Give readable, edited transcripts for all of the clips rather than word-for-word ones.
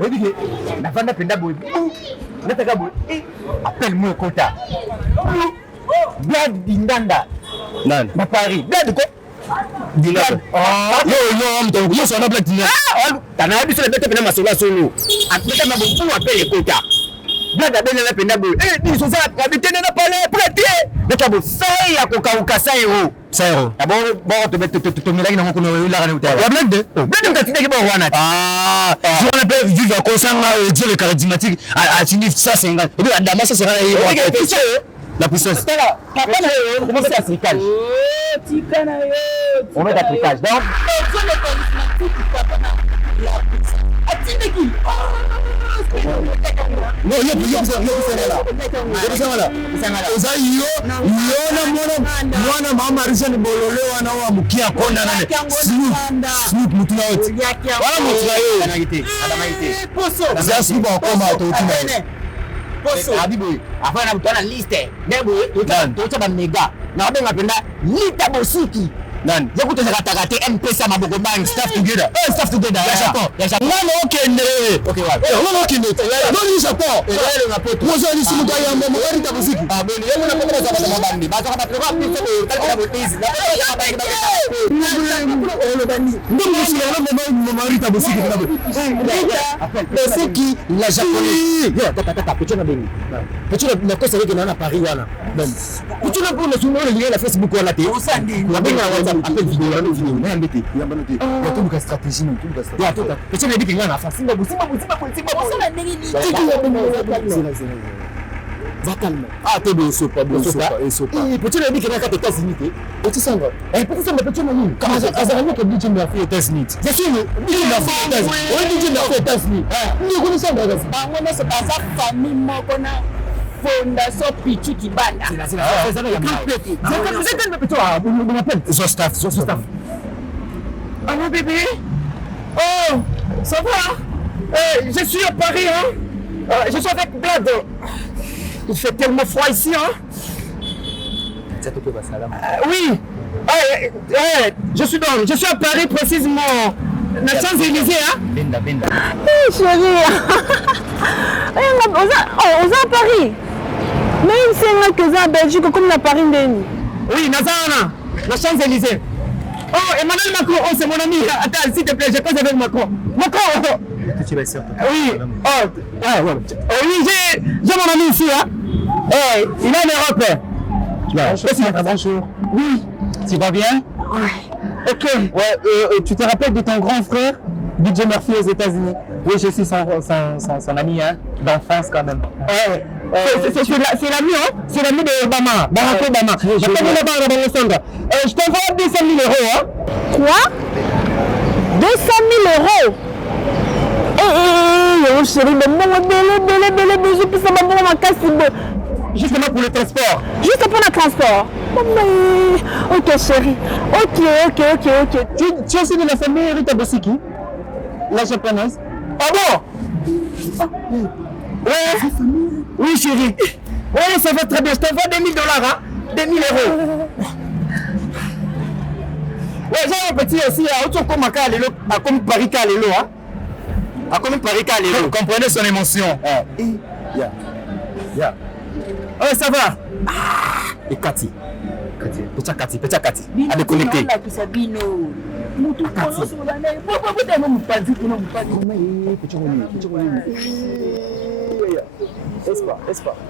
Oui, la femme n'a pas d'abord. Appelle-moi Kota. Blad Dindanda. Non. Ma Paris. Blad quoi? Blad. Yo, ça n'a pas dit. T'as vu sur la bête de ma sola solo. Après, ma bonne appelle Kota. Blad a donné la peine d'abord. Ils sont ça, habité dans la palais, prêté. Le cabo, ça y a Koka ou Kassa Hero. Ça y est. Bon, tu mets tout mélange dans mon la reine. La blague de. Blad de Katina Wana. Ah, si on appelle vivre en consent, dire le charismatique, à Tinif, ça c'est un gars. Et puis, à Damas, ça sera la puissance. Papa, comment c'est africain? On met d'Africage. Donc, non, il y a Nan, je vous kata MP sama bogo bang staff together. Staff together. Ya Japon. Ya Japon. Non, okende. Okay, wa. Non, okende. Non, ni Japon. Ele na poto. Mozo ni simu ga ya mama wari ta musiki. Ah, boni, yemo na komeza sama bandi. Ba ka ba kwa piso ko kala bo tizi. Na ya ba ba. Ole bandi. Ndo musi ya mama wari ta musiki na bo. Musiki la japonais. Yo, tata petuna beni. Petuna na kosa yake na Paris wana. Bon. Petuna pour le suno le la Facebook wana te. Osandi. Na benga wana appel vidéo na vidéo na mbete ya mbanote ya tout ka stratégie non tout ka stratégie ya tout ka petit na diki ngana fa simba simba osala ndenge nini va calme ah te be sopa petit na diki na ka États-Unis te petit sanga petit na nini kama azalani ke DJ na fait États-Unis je suis DJ na fait États-Unis on DJ na fait États-Unis ni ko sanga ga bango na se pasa famille moko na Fondation Pichu Kibanda. C'est staff. Allô bébé? Oh, ça va? Je suis à Paris, hein? Je suis avec Blad. Il fait tellement froid ici, hein? Oui. Je suis à Paris précisément. La Champs-Élysées, hein? Benda. Chérie. On est à Paris. Mais il sait que c'est en Belgique comme à Paris. Oui, Nazana, la Champs-Élysées. Oh, Emmanuel Macron, c'est mon ami. Attends, s'il te plaît, je cause avec Macron. Macron. Oui. Oui, j'ai mon ami ici, hein. Il est en Europe. Bonjour. Oui. Tu vas bien? Ouais. Ok. Ouais, tu te rappelles de ton grand frère, DJ Murphy aux États-Unis? Oui, je suis son ami, hein, d'enfance quand même. C'est l'ami, hein? C'est l'ami de Obama, Barack Obama. Je t'envoie 200 000 euros, hein? Quoi? 200 000 euros? Eh, chérie, mais bisous, puis ça m'a bon ma casse. Justement pour le transport. Juste pour le transport. Ok, chérie. Ok. Tu es aussi de la famille Rita Bossiki? La japonaise? Ah bon? Ouais. Oui, chérie. Oui, ça va très bien. Je t'envoie 2 000 $, hein? 2 000 euros. Ouais, j'ai un petit aussi, à comme Paris Kalelo, hein? À comme Paris Kalelo. Vous comprenez son émotion? Yeah. Ouais, ça va. Et Cathy. Petit Cathy. À déconnecter.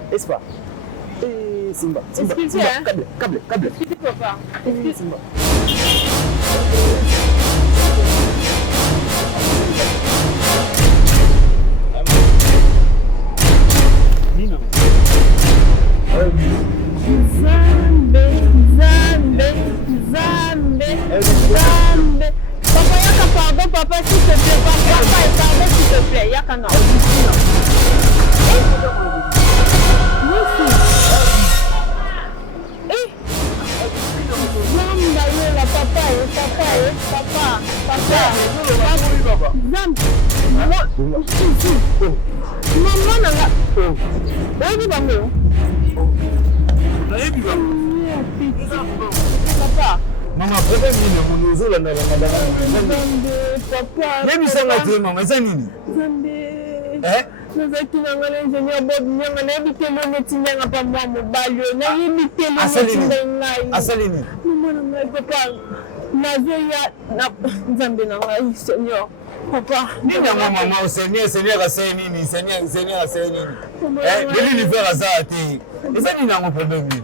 Espa. Simba. Câble. Simba. Zambe. Papa, yaka pardon, papa, s'il te plaît. Papa, pardon, s'il te plaît. Yaka na. Maman, problème nini mon ozola na Nzambe, papa. Yebisanga te mama, eza nini? Nzambe. nazalaki na nga na ingénieur bob nyanga nayebi te lo neti ndenge mpa mwa mobali oyo nayebi te lo neti nde ngai asali nini mama na ngai papa nazoya na nzambe na ngai seigneur papa nini yango mama seigneur asali nini seigneur asali nini nini faire aza te eza nini yango problème nini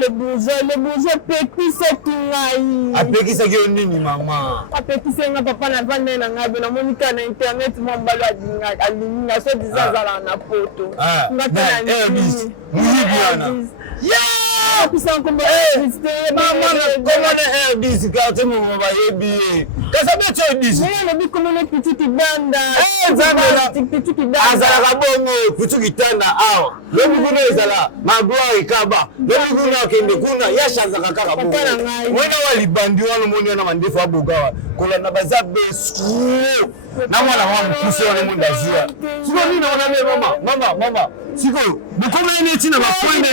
le bourgeois pekisaki ngai apekisaki yo nini mama apekisi nga papa na vande na ngai namoni ka na internet mwa mbalo alingi nga so diza azalaka na poto nga te na muyibi wana apesa nkombo komone airbis karte momo bayebi ye kasa beto airbis alobi komone pitu kibanda azalaka bongo pitu kitanda awa lobi kuna ezala magloire ekaba lobi kuna akende kuna yashanzaka kaka bongo mwena wa libandi wana omoni wana mandefu abokawa kolanda baza bescro na mwana mwa mokuse wana mwenda azia sikoyo nini wana mama sikoyo bokomeli neti na bapointe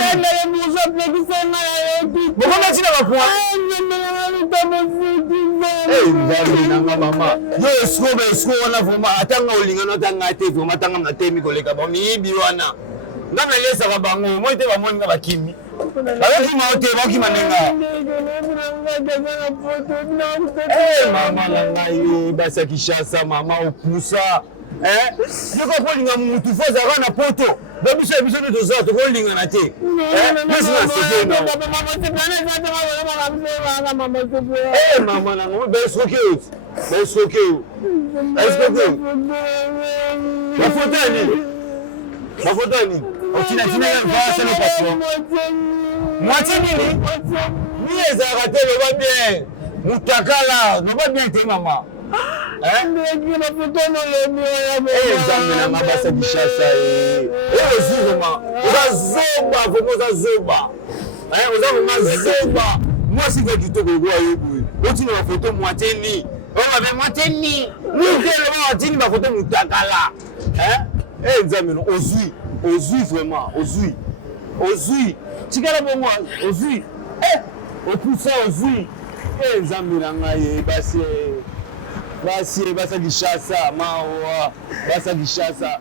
bokomeli neti na bapointe nzambe nanga mama yo esiko wana vraimen atanga olingana atanga te vraimen atanga na temi koleka bamiyibi wana nga nalesaka bango moi te bamoni nga bakimi bakima o te bakima ndenga mama na ngai basi ya kishasa mama opusa yoko kolinga mutu fo ozalaka na poto bobiso ya biso nde tozala tokolingana te mama nango besoke yo bafoto ya nini otina ya vasano pasio moitié nini ni ezalaka te loba bien mutakala loba bien te mama nzambe nanga basa kishasa ozirema ozazoba mwasi ka kitoko lokola yeboye otina bafoto moitié obabe moitié mutele batini bafoto mutakala nzambe no ozwi vraiment ozwi tikala bongo ozwi opusa ozwi nzambe na ngai basa kishasa mawa basa kishasa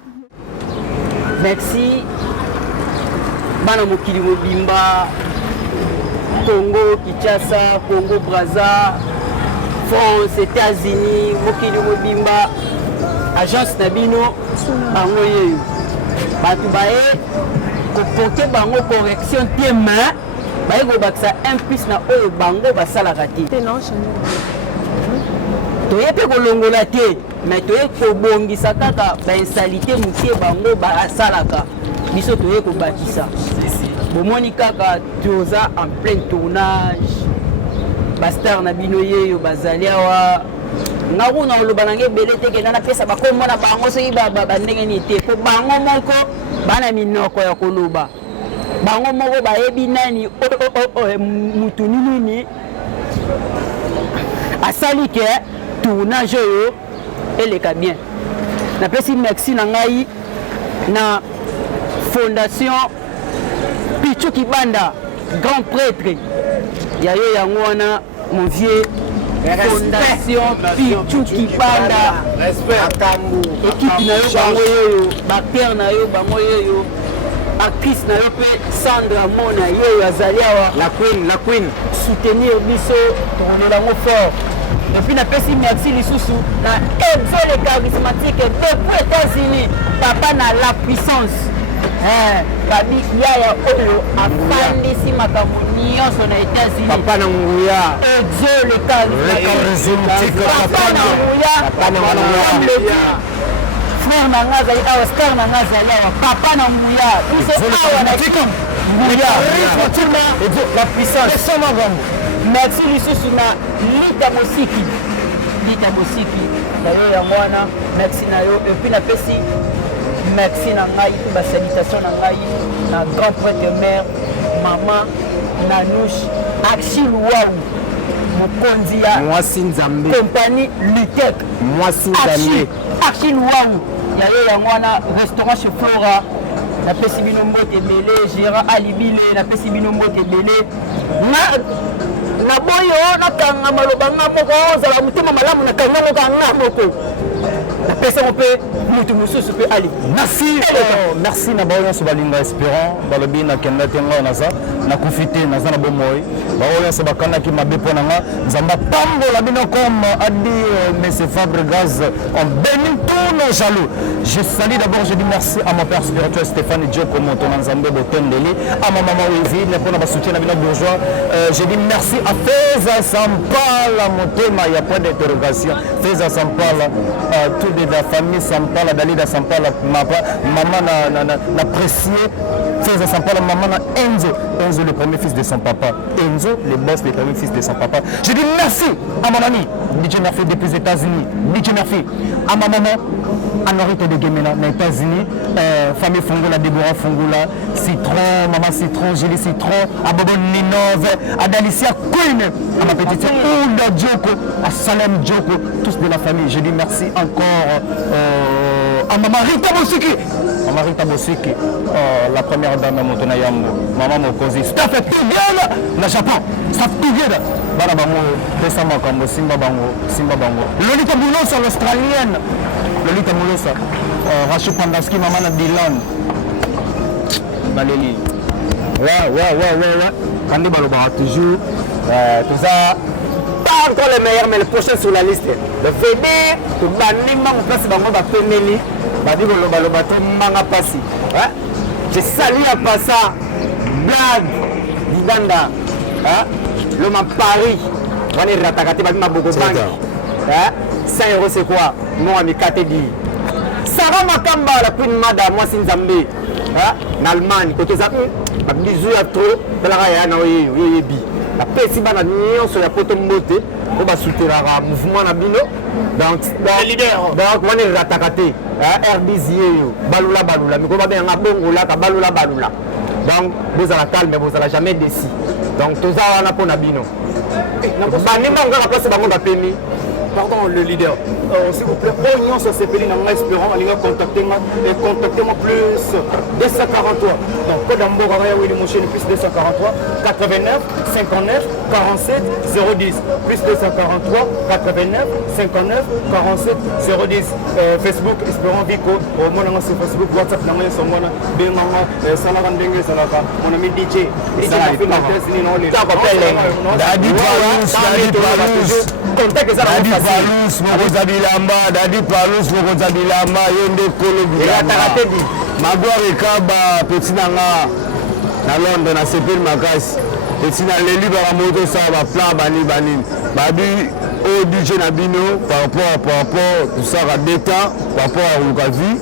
merci bana mokili mobimba Congo Kinshasa Congo Brazza France États-Unis mokili mobimba agence na bino bango yeyo bato baye koporte bango correction te main baye kobakisa implice na oyo bango basalaka te toye mpe kolongola te mais toye kobongisa kaka bainsalite mokie bango basalaka biso toye kobakisa bomoni kaka toza en plein tournage bastar na bino yeyo bazali awa nga kuna oloba nange ebele te kenda napesa bakomona bango soki bandenge nini te po bango moko bana minoko ya koloba bango moko bayebi nani mutu nini asali ke tournage oyo eleka bien napesi merci na ngai na fondation Pichu Kibanda grand prêtre yayo yango wana mon vieux fondation Pichu Kibanda équipe na yo bango yoyo bacteur na yo bango yoyo actrice na yo mpe Sandra Mona yoyo azali awa la queen soutenir biso tokolela yango fort et puis napesi merci lisusu na Exo le charismatique depuis États-Unis papa na la puissance babi yaya oyo afandisi makambo nyonso na États-Unis papa na nguya Exo le charismatique papa na nguya frère na nga azali awa star na nga azali awa papa na nguya biso awa na nguya la puissance merci lisusu na lita mosiki na yo ya mwana merci na yo et puis napesi merci na ngai mpe basalutation na ngai na grand prêtre mère mama Nanouche Achille Waou mokonzi ya mwasi nzambe compagnie Lutek mwasi nzambe Achille Waou ya yo ya mwana restaurant chez Flora napesi bino mbote ebele Gérard Alibile napesi bino mbote ebele na boyo nakanga maloba nga moko ozala motema malamu nakanga moko anga moko napesa mo mpe mutu mosusu mpe ali merci merci na bao nyonso balinga espérant balobi nakenda te ngai naza nakufi te naza na bomoi bao nyonso bakandaki mabe mpo na nga nzambe apambola bino comme a dit monsieur Fabregas on bénit tous nos jaloux. Je salue d'abord, je dis merci à mon père spirituel Stéphane Dioko Moto Nzambe Botendeli, à ma maman Wizine pour notre soutien à Bino Bourgeois. Je dis merci à Feza Sampala Motema, il n'y a pas d'interrogation. Feza Sampala, tout de la famille Sampala, Dalida Sampala, maman n'apprécié. Feza Sampala, maman Enzo. Enzo, le premier fils de son papa. Enzo, le boss, le premier fils de son papa. Je dis merci à mon ami, DJ Murphy depuis les États-Unis. DJ Murphy, à ma maman, Anorite de Gemena, aux États-Unis. Famille Fongola, Déborah Fongola, Citron, maman Citron, Julie Citron, à Bobo Ninove, à Dalicia Queen, à ma petite sœur Ouda Djoko, à Salem Djoko, tous de la famille. Je dis merci encore à maman Rita Bosiki. Maman Rita Bosiki, la première dame de Motonayambo, maman Mokozi, staff est together, le Japon, staff together. Bana bango, pesa makambo, Simba bango. Lolita Moulosa, l'Australienne. Lolita Moulosa, Rachel Pandaski, maman na Dylan. Valérie. Ouais. Kandi Balobara toujours. Tout ça. Pas encore les meilleurs, mais les prochains sur la liste. Le VD, tout le monde on place dans mon famille. Badi Baloba, tout manga passi. Je salue à Passa, Blad, Dibanda, l'homme à Paris. On est rattaqué par ma beaucoup de 5 € c'est quoi? Non, ami Katedi. Sarah Makamba, la queen madame, moi c'est Nzambe. En Allemagne, côté ça, bisous à trop. De la raya, oui. La paix, si on a mis sur la poteau de beauté, on va soutenir le mouvement Nabino. Donc, on est rattaqué. RDZ, Balula, mais on va bien un bon là, Balula. Donc, vous allez calme, mais vous allez jamais décis. Donc, tout ça, on a pour Nabino. Pardon, le leader. S'il vous plaît, on se sépare dans l'espérant, on va contactez-moi plus 243. Donc, code d'Ambo, plus 243, 89, 59, 47, 010. Plus 243, 89, 59, 47, 010. Facebook, Espérant Vico, mon nom c'est Facebook, WhatsApp, mon ami DJ. Dadi Palus, Mokozabilamba, Yende Kolo Magouare Kaba, Petit Nanga, na Londres, na Sepil Makas, Petit na Leli Baramoto, ça va plan Bani. Babi, au DJ Nabino, par rapport, tout ça va détendre, par rapport à Lukavi,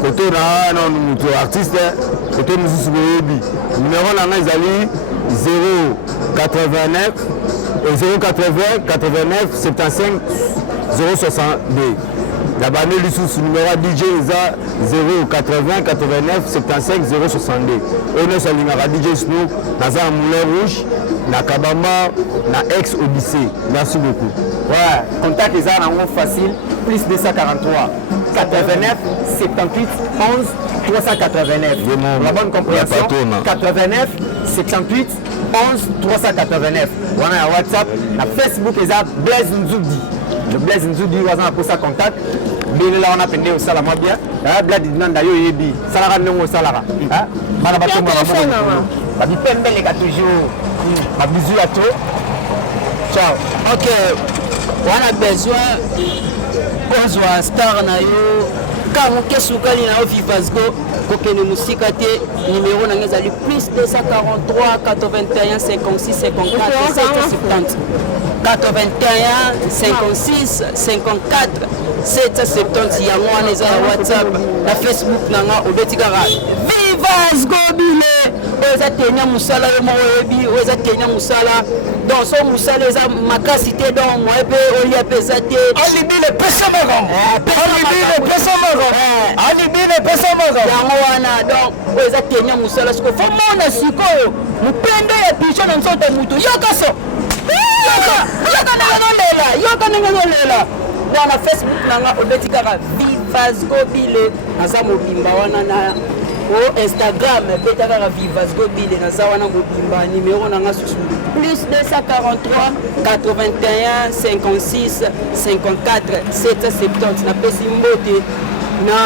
côté na notre artiste, côté Moussou Boyebi. Numéro Nanga Zali, 089. 080 89 75 062. La banne sous numéro DJ Isa 080 89 75 062. On est sur le DJ Snoop, Nazar Moulin Rouge, na Kabamba, na ex Odyssée. Merci beaucoup. Ouais, contact les armes facile, plus 243 89 78 11 389. La bonne compréhension, 89 78 11 389. On a un WhatsApp, la Facebook et ça Blaise Nzoudi. Le Blaise Nzoudi, on a pour ça contact. Bien là on a pendé au salam bien. Blaise Nanda yo yebi. Salara non au salara. Mana bato mo mo. Ba bi pembe les gars toujours. Ba bisous à toi. Ciao. Ok. On a besoin star na yo. Quand kesukali na Vivasgo kokene musika te numéro na ngezali plus 243 81 56 54 770 81 56 54 770 yango wana eza na WhatsApp na Facebook nanga obetikaka Vivasgo bile eza tenya musala yo mo yebi eza tenya musala donc so musala eza makasi te donc moi pe olia pesa te Alibile pesa magambo. Alibile pesa magambo. yango wana donc eza tenya musala siko fo mona sikoyo mupende ya picha na nsoto mutu yoka so yoka nanga nolela dans la Facebook nanga obetikaka Vivasgo bile aza mobimba wana na au Instagram petaka ka Vivasgo Bile na sawana ngobimba numéro nanga susu plus 243 81 56 54 770 na pesi mbote na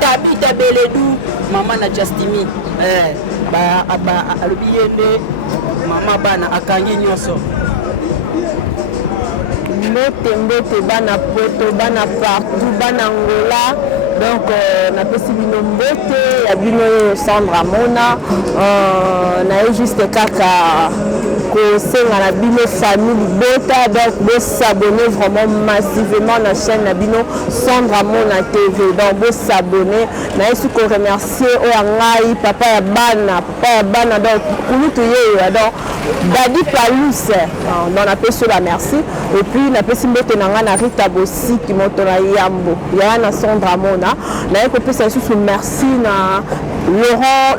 Tabita Beledu mama na Justimi alobi yende mama bana akangi nyonso mbote bana poto bana partout bana Angola donc napesi bino mbote ya bino Sandra Mona na juste kaka kosenga na bino famille bota donc bo s'abonner vraiment massivement na chaîne na bino Sandra Mona TV donc bo s'abonner na yesu ko remercier o ngai papa ya bana donc kulutu yeyo donc Dadi Palus donc napesi la merci et puis napesi mbote na nga na Rita Bosiki moto na Yambo ya na Sandra Mona na yeko pesa susu merci na Laurent